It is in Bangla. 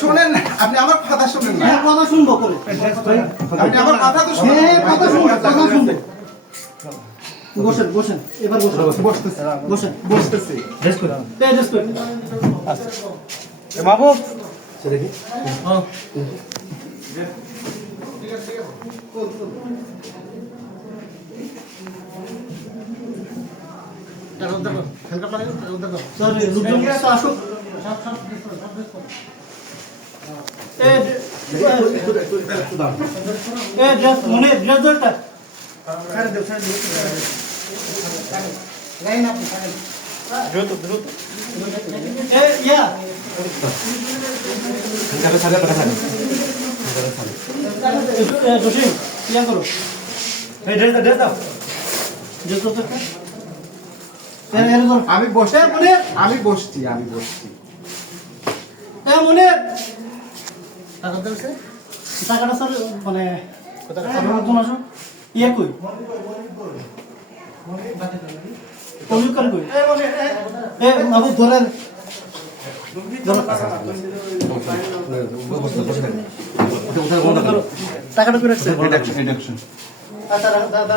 শোনেন আপনি আমার কথা শুনেন না। কথা শুনবো করে আপনি আমার কথা তো শুনেন। কথা শুনবো। বসেন বসেন এবার বসেন। বসতেছি বসেন বসতেছি। রেস্ট করুন। রেস্ট করুন। মাহবুব দেখি হ্যাঁ আমি বসছি আমি বসছি আমি বসছি। টাকাটা স্যার মানে ইয়ে কই কমিউনিকার কই বাবু ধরেন টাকাটা করে রাখছে রিডাকশন আচ্ছা দাদা